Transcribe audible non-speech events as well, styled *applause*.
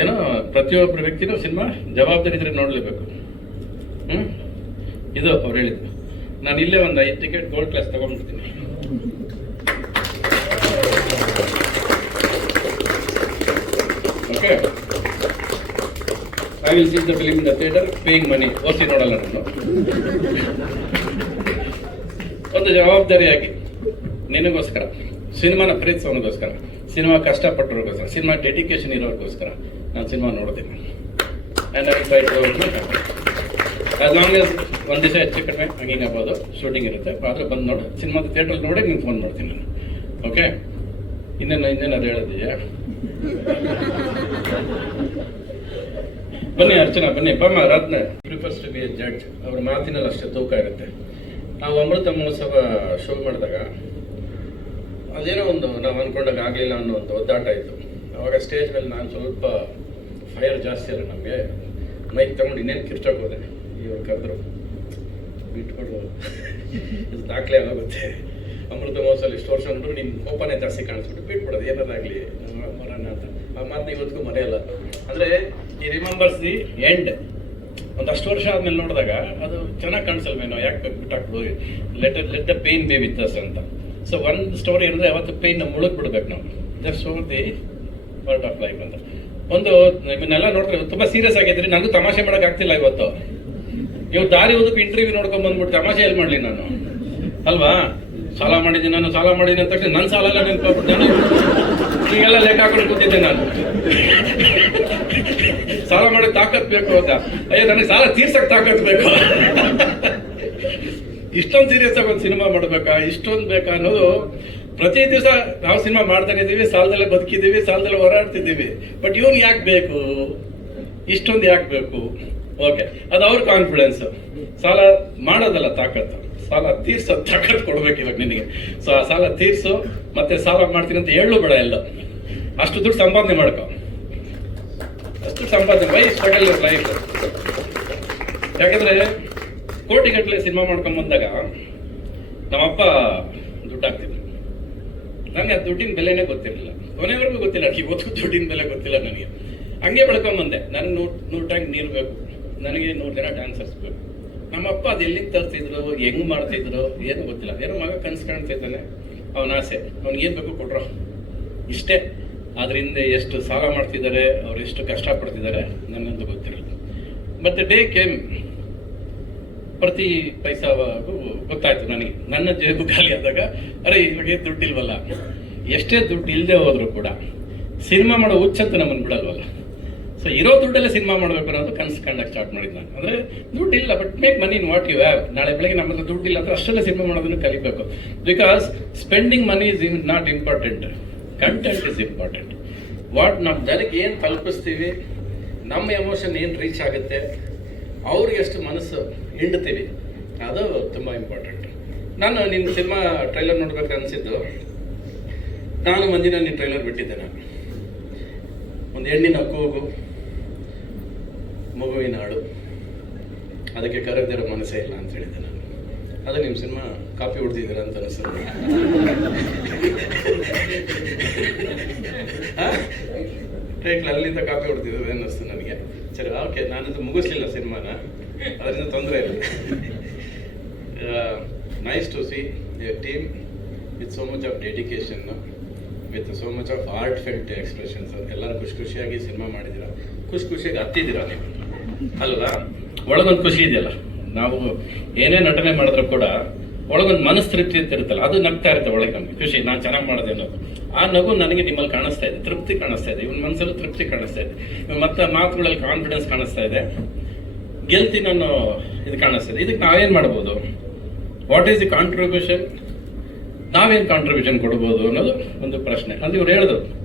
ಏನೋ ಪ್ರತಿಯೊಬ್ಬರ ವ್ಯಕ್ತಿನೂ ಸಿನಿಮಾ ಜವಾಬ್ದಾರಿ ಇದ್ರೆ ನೋಡಲೇಬೇಕು. ಇದು ಅವ್ರು ಹೇಳಿದ್ದು. ನಾನು ಇಲ್ಲೇ ಒಂದು ಐದು ticket gold class ತಗೊಂಡ್ಬಿಡ್ತೀನಿ. Okay I will see the film the theatre paying money OC ನೋಡಲ್ಲ ನಾನು. ಒಂದು ಜವಾಬ್ದಾರಿಯಾಗಿ. ನಿನಗೋಸ್ಕರ. ಸಿನಿಮಾನ ಪ್ರೀತಿಸೋನಿಗೋಸ್ಕರ, ಸಿನಿಮಾ ಕಷ್ಟಪಟ್ಟವ್ರಿಗೋಸ್ಕರ, ಸಿನಿಮಾ ಡೆಡಿಕೇಶನ್ ಇರೋರಿಗೋಸ್ಕರ ನಾನು ಸಿನಿಮಾ ನೋಡ್ತೀನಿ. And I try to long as ಒಂದು ದಿವಸ ಹೆಚ್ಚು ಕಡಿಮೆ ಹಂಗಿಂಗ್ ಆಗ್ಬೋದು ಶೂಟಿಂಗ್ ಇರುತ್ತೆ. ಆದರೆ ಬಂದು ನೋಡಿ, ಸಿನಿಮಾದ ಥಿಯೇಟ್ರಲ್ಲಿ ನೋಡಿ ನಿಮ್ಗೆ ಫೋನ್ ಮಾಡ್ತೀನಿ ನಾನು. ಓಕೆ ಇನ್ನೇನು ಇನ್ನೇನು ಅದು ಹೇಳಿದೆಯಾ *laughs* ಬನ್ನಿ ಅರ್ಚನಾ, ಬನ್ನಿ, ಬಮ್ಮ Ratna prefers to be a judge ಅವ್ರ ಮಾತಿನಲ್ಲಿ ಅಷ್ಟೇ ತೂಕ ಇರುತ್ತೆ. ನಾವು ಅಮೃತ ಮಹೋತ್ಸವ ಶೋ ಮಾಡಿದಾಗ ಅದೇನೋ ಒಂದು ನಾವು ಅನ್ಕೊಂಡಾಗ ಆಗಲಿಲ್ಲ ಅನ್ನೋ ಒಂದು ಒದ್ದಾಟ ಇತ್ತು. ಅವಾಗ ಸ್ಟೇಜ್ ಮೇಲೆ ನಾನು ಸ್ವಲ್ಪ ಫೈರ್ ಜಾಸ್ತಿ ಅಲ್ಲ ನಮಗೆ. ಮೈಕ್ ತಗೊಂಡು ಇನ್ನೇನು ಕಿರ್ಚೋಕೆ ಹೋದೆ. ಇವ್ರು ಕರೆದ್ರು. ಬಿಟ್ಕೊಡು ಇದು ದಾಖಲೆ ಆಗೋಗುತ್ತೆ ಅಮೃತ ಮಹೋತ್ಸವ ಇಷ್ಟು ವರ್ಷ ನೋಡ್ರು ನಿಮ್ಮ ಕೋಪನೇ ಜಾಸ್ತಿ ಕಾಣಿಸ್ಬಿಟ್ಟು ಬಿಟ್ಬಿಡೋದು ಏನಾದಾಗಲಿ? ಮರಣ ಅಂತ. ಆ ಮಾತನ್ನ ಇವತ್ತಿಗೂ ಮರೆಯಲ್ಲ ಅಂದರೆ, ಈ ರಿಮೆಂಬರ್ಸ್ ದಿ ಎಂಡ್ ಒಂದಷ್ಟು ವರ್ಷ ಆದ್ಮೇಲೆ ನೋಡಿದಾಗ ಅದು ಚೆನ್ನಾಗಿ ಕಾಣಿಸಲ್ವೇನೋ? ಯಾಕೆ ಬಿಟ್ಟಾಕ್ಬೋದು let let the pain be with us ಅಂತ. ಸೊ ಒಂದು ಸ್ಟೋರಿ ಅಂದರೆ ಯಾವತ್ತು ಪೇನ್ ಮುಳುಗ್ ಬಿಡ್ಬೇಕು ನಾವು. Just over the part of life ಅಂತ. ಒಂದು ಇವನ್ನೆಲ್ಲ ನೋಡ್ರಿ, ತುಂಬಾ ಸೀರಿಯಸ್ ಆಗಿದ್ರಿ ನನಗೂ ತಮಾಷೆ ಮಾಡಕ್ ಆಗ್ತಿಲ್ಲ ಇವತ್ತು. ನೀವು ದಾರಿ ಉದಕ್ಕೆ ಇಂಟರ್ವ್ಯೂ ನೋಡ್ಕೊಂಡ್ ಬಂದ್ಬಿಟ್ಟು ತಮಾಷೆ ಎಲ್ಲಿ ಮಾಡ್ಲಿ ನಾನು? ಅಲ್ವಾ? ಸಾಲ ಮಾಡಿದ್ದೀನಿ ನಾನು, ಸಾಲ ಮಾಡಿದ್ದೀನಿ ಅಂತ ನನ್ನ ಸಾಲ ಎಲ್ಲ ನೆನ್ಕೊಂಡ್ಬಿಟ್ಟು ನಾನು ಈಗೆಲ್ಲ ಲೆಕ್ಕ ಹಾಕೊಂಡು ಕೂತಿದ್ದೆ ನಾನು. ಸಾಲ ಮಾಡಿ ತಾಕತ್ ಬೇಕು ಅಂತ. ಅಯ್ಯೋ, ನನಗೆ ಸಾಲ ತೀರ್ಸಕ್ಕೆ ತಾಕತ್ ಬೇಕು. ಇಷ್ಟೊಂದು ಸೀರಿಯಸ್ ಆಗಿ ಒಂದು ಸಿನಿಮಾ ಮಾಡಬೇಕಾ? ಇಷ್ಟೊಂದು ಬೇಕಾ ಅನ್ನೋದು ಪ್ರತಿ ದಿವಸ ನಾವು ಸಿನಿಮಾ ಮಾಡ್ತಾನೆ ಇದ್ದೀವಿ, ಸಾಲದಲ್ಲೇ ಬದುಕಿದ್ದೀವಿ, ಸಾಲದಲ್ಲಿ ಹೋರಾಡ್ತಿದ್ದೀವಿ. ಬಟ್ ಇವನು ಯಾಕೆ ಬೇಕು? ಇಷ್ಟೊಂದು ಯಾಕೆ ಬೇಕು? ಓಕೆ ಅದು ಅವ್ರ ಕಾನ್ಫಿಡೆನ್ಸ್ ಸಾಲ ಮಾಡೋದಲ್ಲ ತಾಕತ್ತು ಸಾಲ ತೀರ್ಸೋ ತಾಕತ್ತು ಕೊಡ್ಬೇಕು ಇವಾಗ ನಿನಗೆ. ಸೊ ಆ ಸಾಲ ತೀರ್ಸು, ಮತ್ತೆ ಸಾಲ ಮಾಡ್ತೀನಿ ಅಂತ ಹೇಳು ಬೇಡ ಎಲ್ಲ. ಅಷ್ಟು ದುಡ್ಡು ಸಂಪಾದನೆ ಮಾಡ್ಕೊ. ಅಷ್ಟು ಸಂಪಾದನೆ ವೈ ಸ್ಟ್ರಗಲ್ ಲೈಫ್ ಯಾಕಂದ್ರೆ ಕೋಟಿಗಟ್ಟಲೆ ಸಿನಿಮಾ ಮಾಡ್ಕೊಂಡ್ ಬಂದಾಗ ನಮ್ಮಪ್ಪ ದುಡ್ಡು ಹಾಕ್ತಿದ್ರು ನನಗೆ ಆ ದುಡ್ಡಿನ ಬೆಲೆನೇ ಗೊತ್ತಿರಲಿಲ್ಲ. ಕೊನೆವರೆಗೂ ಗೊತ್ತಿಲ್ಲ, ಇವತ್ತು ದುಡ್ಡಿನ ಬೆಲೆ ಗೊತ್ತಿಲ್ಲ ನನಗೆ. ಹಂಗೆ ಬೆಳ್ಕೊಂಬಂದೆ ನನಗೆ ನೂರು ನೂರು ಟ್ಯಾಂಕ್ ನೀರು ಬೇಕು. ನನಗೆ ನೂರು ಜನ ಡ್ಯಾನ್ಸರ್ಸ್ ಬೇಕು. ನಮ್ಮಪ್ಪ ಅದು ಎಲ್ಲಿಂದ ತರ್ತಿದ್ರು, ಹೆಂಗ್ ಮಾಡ್ತಿದ್ರು ಏನು ಗೊತ್ತಿಲ್ಲ. ಏನೋ ಮಗ ಕನ್ಸು ಕಾಣ್ತಿದ್ದಾನೆ. ಅವನ ಆಸೆ. ಅವ್ನಿಗೆ ಏನು ಬೇಕು ಕೊಟ್ರು. ಇಷ್ಟೇ. ಅದರಿಂದ ಎಷ್ಟು ಸಾಲ ಮಾಡ್ತಿದ್ದಾರೆ, ಅವ್ರು ಎಷ್ಟು ಕಷ್ಟಪಡ್ತಿದ್ದಾರೆ ನನಗಂತೂ ಗೊತ್ತಿರಲ್ಲ. ಮತ್ತೆ ಡೇ ಕೇಮ್. ಪ್ರತಿ ಪೈಸಾ ಗೊತ್ತಾಯ್ತು ನನಗೆ. ನನ್ನ ಜೇಬು ಖಾಲಿ ಆದಾಗ, ಅರೆ, ಇವಾಗ ದುಡ್ಡಿಲ್ವಲ್ಲ? ಎಷ್ಟೇ ದುಡ್ಡು ಇಲ್ಲದೆ ಹೋದರೂ ಕೂಡ ಸಿನಿಮಾ ಮಾಡೋ ಹುಚ್ಚಂತ ನಮ್ಮನ್ನು ಬಿಡಲ್ವಲ್ಲ. ಸೊ ಇರೋ ದುಡ್ಡಲ್ಲೇ ಸಿನಿಮಾ ಮಾಡಬೇಕು ಅನ್ನೋದು ಕನಸು ಕಂಡಕ್ಕೆ ಸ್ಟಾರ್ಟ್ ಮಾಡಿದ್ದು ನಾನು. ಅಂದರೆ ದುಡ್ಡು ಇಲ್ಲ but make money in what you have ನಾಳೆ ಬೆಳಗ್ಗೆ ನಮ್ಮ ಹತ್ರ ದುಡ್ಡು ಇಲ್ಲ ಅಂದ್ರೆ ಅಷ್ಟೆಲ್ಲ ಸಿನಿಮಾ ಮಾಡೋದನ್ನು ಕಲಿಬೇಕು. Because spending money is in not important content is important what ನಮ್ಮ ಜನಕ್ಕೆ ಏನು ತಲುಪಿಸ್ತೀವಿ, ನಮ್ಮ ಎಮೋಷನ್ ಏನು ರೀಚ್ ಆಗುತ್ತೆ, ಅವ್ರಿಗೆ ಎಷ್ಟು ಮನಸ್ಸು ಹಿಂಡ್ತೀವಿ ಅದು ತುಂಬ ಇಂಪಾರ್ಟೆಂಟ್ ನಾನು ನಿನ್ನ ಸಿನಿಮಾ ಟ್ರೈಲರ್ ನೋಡ್ಬೇಕು ಅನಿಸಿದ್ದು. ನಾನು ಮಂದಿನ ನಿನ್ನ ಟ್ರೈಲರ್ ಬಿಟ್ಟಿದ್ದೆ ನಾನು. ಒಂದು ಹೆಣ್ಣಿನ ಕೂಗು ಮಗುವಿನ ಹಾಡು ಅದಕ್ಕೆ ಕರೆದಿರೋ ಮನಸ್ಸೇ ಇಲ್ಲ ಅಂತ ಹೇಳಿದ್ದೆ ನಾನು. ಅದು ನಿಮ್ಮ ಸಿನಿಮಾ ಕಾಪಿ ಹೊಡ್ದಿದ್ದೀರ ಅಂತ ಅನಿಸ್ತದೆ ಟೈಟ್ಲ್ *laughs* ಅಲ್ಲಿಂದ ಕಾಪಿ ಹೊಡೆದಿದ್ದಾರೆ ಅನ್ನಿಸ್ತು ನನಗೆ. ಸರಿ ಓಕೆ ನಾನದು ಮುಗಿಸ್ಲಿಲ್ಲ ಸಿನಿಮಾನ. ಅದರಿಂದ ತೊಂದರೆ ಇಲ್ಲ. Nice to see a team with so much of dedication with so much of heartfelt expressions ಎಲ್ಲರೂ ಖುಷಿ ಖುಷಿಯಾಗಿ ಸಿನಿಮಾ ಮಾಡಿದ್ದೀರಾ? ಖುಷಿ ಖುಷಿಯಾಗಿ ಹತ್ತಿದ್ದೀರಾ ನೀವು? ಅಲ್ವಾ? ಒಳಗೊಂದು ಖುಷಿ ಇದೆಯಲ್ಲ. ನಾವು ಏನೇ ನಟನೆ ಮಾಡಿದ್ರು ಕೂಡ ಒಳಗೊಂದು ಮನಸ್ಸು ತೃಪ್ತಿ ಅಂತ ಇರುತ್ತಲ್ಲ, ಅದು ನಗ್ತಾ ಇರುತ್ತೆ ಒಳಗೆ ನಮಗೆ. ಖುಷಿ, ನಾನು ಚೆನ್ನಾಗಿ ಮಾಡಿದೆ ಅನ್ನೋದು. ಆ ನಗು ನನಗೆ ನಿಮ್ಮಲ್ಲಿ ಕಾಣಿಸ್ತಾ ಇದೆ, ತೃಪ್ತಿ ಕಾಣಿಸ್ತಾ ಇದೆ, ಇವನ್ ಮನಸ್ಸಲ್ಲೂ ತೃಪ್ತಿ ಕಾಣಿಸ್ತಾ ಇದೆ. ಇವ್ ಮತ್ತೆ ಮಾತುಗಳಲ್ಲಿ ಕಾನ್ಫಿಡೆನ್ಸ್ ಕಾಣಿಸ್ತಾ ಇದೆ. ಗೆಲ್ತಿ ನಾನು ಇದು ಕಾಣಿಸ್ತಾ ಇದೆ. ಇದಕ್ಕೆ ನಾವೇನು ಮಾಡ್ಬೋದು? ವಾಟ್ ಈಸ್ ದಿ ಕಾಂಟ್ರಿಬ್ಯೂಷನ್ ನಾವೇನು ಕಾಂಟ್ರಿಬ್ಯೂಷನ್ ಕೊಡ್ಬೋದು ಅನ್ನೋದು ಒಂದು ಪ್ರಶ್ನೆ. ಅಲ್ಲಿ ಇವ್ರು ಹೇಳಿದ್ರು.